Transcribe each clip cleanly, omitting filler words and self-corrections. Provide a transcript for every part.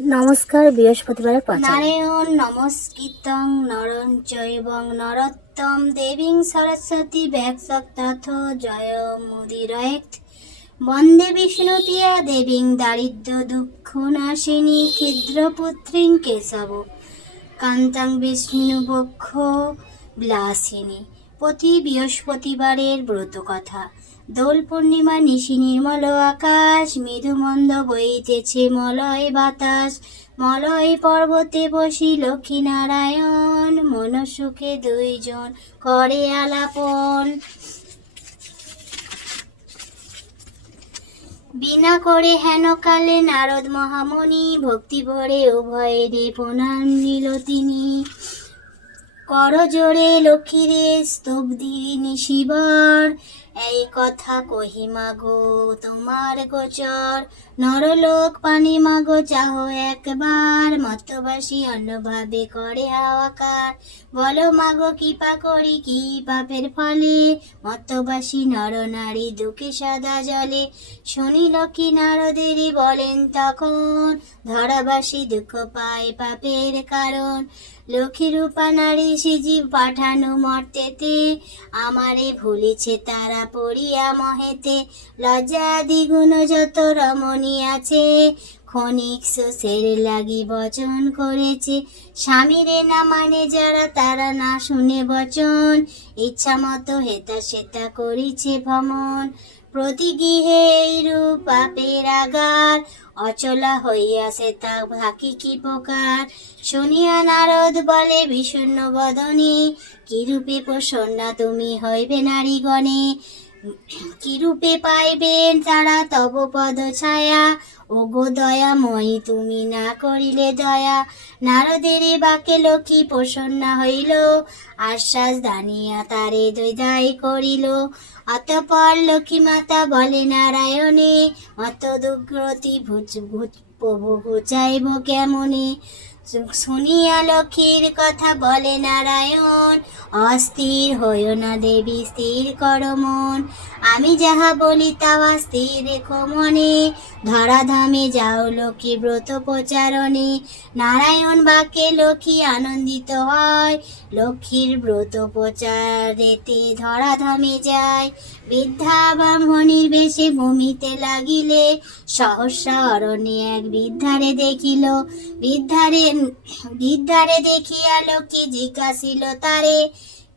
নমস্কার। বৃহস্পতিবারের পাঁচালি। নারায়ণ নমস্কৃতং নরং চৈবং নরোত্তম দেবীং সরস্বতী ব্যাসক্তাথ জয় মুদিরয়েৎ বন্দে বিষ্ণুপ্রিয়া দেবীং দারিদ্র্য দুঃখ নাশিনী ক্ষুদ্রপুত্রীং কেশব কান্তাং বিষ্ণুপক্ষ বিলাসিনী। প্রতি বৃহস্পতিবারের ব্রত কথা। দোল পূর্ণিমা নিশি নির্মল আকাশ, মৃদুমন্দ বইতেছে মলয় বাতাস। মলয় পর্বতে বসি লক্ষ্মী নারায়ণ, মন সুখে দুইজন করে আলাপন। বিনা করে হেন কালে নারদ মহামুনি, ভক্তি ভরে উভয়েরে প্রণাম নিল তিনি। কর জোরে লক্ষ্মীরে স্তব্ধি নিশিবর, এই কথা কহি মাগো তোমার গোচর। নরলোক পানি মাগো চাহ একবার, মর্তবাসী অন্যভাবে করে হাহাকার। বলো মাগো কৃপা করি কি পাপের ফলে, মর্তবাসী নর নারী দুঃখে সদা জলে। শুনি লক্ষ্মী নারদেরই বলেন তখন, ধরাবাসী দুঃখ পায় পাপের কারণ। লক্ষ্মী রূপা নারী জীব পাঠানো মর্তেতে, আমারে ভুলেছে তারা পড়িয়া মহেতে। লজ্জা দ্বিগুণ যত রমণী আছে, ক্ষণিক শোষের লাগি বচন করেছে। স্বামীরে না মানে যারা তারা না শুনে বচন, ইচ্ছা মতো হেতা সেতা করিছে ভ্রমণ। প্রতি গৃহে এইরূপ পাপের আগার, অচলা হইয়াছে তা থাকি কি প্রকার। শুনিয়া নারদ বলে বিষণ্ণ বদনে, কিরূপে প্রসন্না তুমি হইবে নারীগণে। কিরূপে পাইবেন তারা তব পদ ছায়া, ওগো দয়াময়ী তুমি না করিলে দয়া। নারদের বাক্যে লক্ষ্মী প্রসন্না হইল, আশ্বাস দানিয়া তারে দৈদায় করিল। অতঃপর লক্ষ্মী মাতা বলে নারায়ণে, অত দুর্গতি প্রভু ঘুচাইব কেমনে। শুনিয়া লক্ষ্মীর কথা বলে নারায়ণ, অস্থির হইও না দেবী স্থির কর মন। আমি যাহা বলি তাহা স্থির রেখো মনে, ধরাধামে যাও লক্ষ্মী ব্রত প্রচারণে। নারায়ণ বাক্যে লক্ষ্মী আনন্দিত হয়, লক্ষ্মীর ব্রত প্রচারেতে ধরাধামে যায়। বৃদ্ধা ব্রাহ্মণীর বেশে ভূমিতে লাগিলে, সহসা অরণ্যে এক বৃদ্ধারে দেখিল। বৃদ্ধারে দেখিয়া লক্ষ্মী জিজ্ঞাসিল তারে,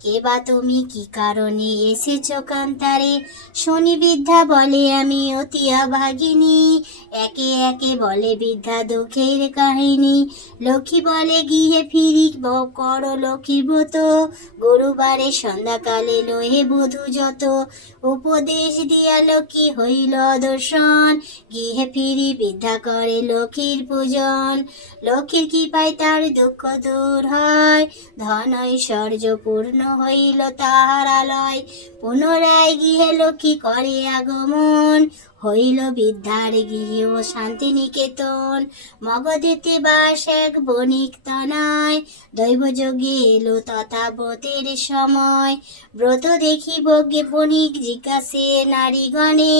কে বা তুমি কি কারণে এসেছ কান্তারে। শুনি বৃদ্ধা বলে আমি অতি অভাগিনী, একে একে বলে বৃদ্ধা দুঃখের কাহিনী। লক্ষ্মী বলে গৃহে ফিরি কর লক্ষ্মী ব্রত, গুরুবারে সন্ধ্যাকালে লোহে বধূ যত। উপদেশ দিয়া লক্ষ্মী হইল দর্শন, গৃহে ফিরি বৃদ্ধা করে লক্ষ্মীর পূজন। লক্ষ্মীর কৃপায় তার দুঃখ দূর হয়, ধন ঐশ্বর্য পূর্ণ হইল তাহার আলয়। পুনরায় গৃহে লক্ষ্মী করে আগমন, হইল বৃদ্ধার গৃহে ও শান্তিনিকেতন। মগধেতে বাস এক বণিক তনয়, দৈবযোগে এলো তথা ব্রতের সময়। ব্রত দেখি বণিক জিজ্ঞাসে নারীগণে,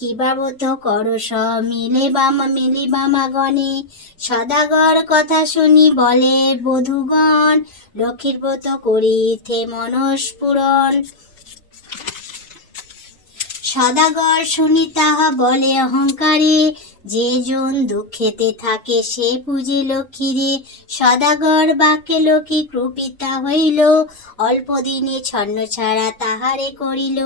কিবা ব্রত কর সব মিলে বামাগণে। সদাগর কথা শুনি বলে বধূগণ, লক্ষ্মীর ব্রত করিতে মনস্ফুরণ। সদাগর শুনি তাহা বলে অহংকারে, যে জন দুঃখেতে থাকে সে পূজে লক্ষ্মীরে। সদাগর বাক্যে লক্ষ্মী কৃপিতা হইল, অল্প দিনে ছন্ন ছাড়া তাহারে করিল।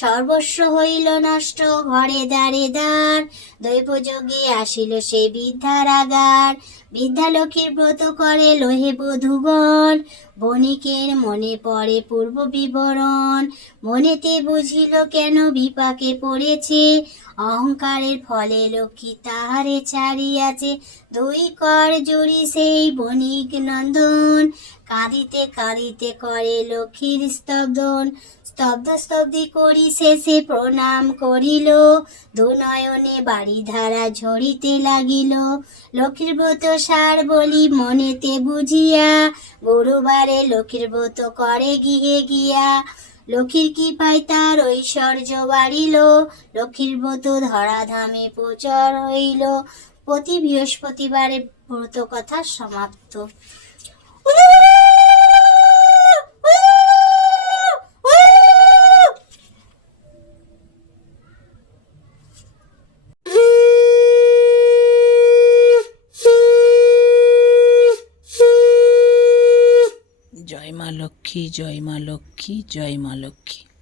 সর্বস্ব হইল নষ্ট ঘরে দ্বারে দ্বার, দৈবযোগে আসিল সে বৃদ্ধার আগার। বৃদ্ধা লক্ষ্মীর ব্রত করে লোহে বধূগণ, বণিকের মনে পড়ে পূর্ব বিবরণ। মনেতে বুঝিল কেন বিপাকে পড়েছে, অহংকারের ফলে লক্ষ্মী তাহারে ছাড়িয়াছে। দুই কর জুড়ি সেই বণিক নন্দন, কাঁদিতে কাঁদিতে করে লক্ষ্মীর স্তব্ধন। স্তব্ধি করি শেষে প্রণাম করিল, দুনয়নে বাড়ি ধারা ঝরিতে লাগিল। লক্ষ্মীর ব্রত সার বলি মনেতে বুঝিয়া, গুরুবারে লক্ষ্মীর ব্রত করে গৃহে গিয়া। লক্ষ্মীর কৃপায় তার ঐশ্বর্য বাড়িল, লক্ষ্মীর ব্রত ধরাধামে প্রচার হইল। প্রতি বৃহস্পতিবারে ব্রত কথা সমাপ্ত। জয় মা লক্ষ্মী, জয় মা লক্ষ্মী, জয় মা লক্ষ্মী।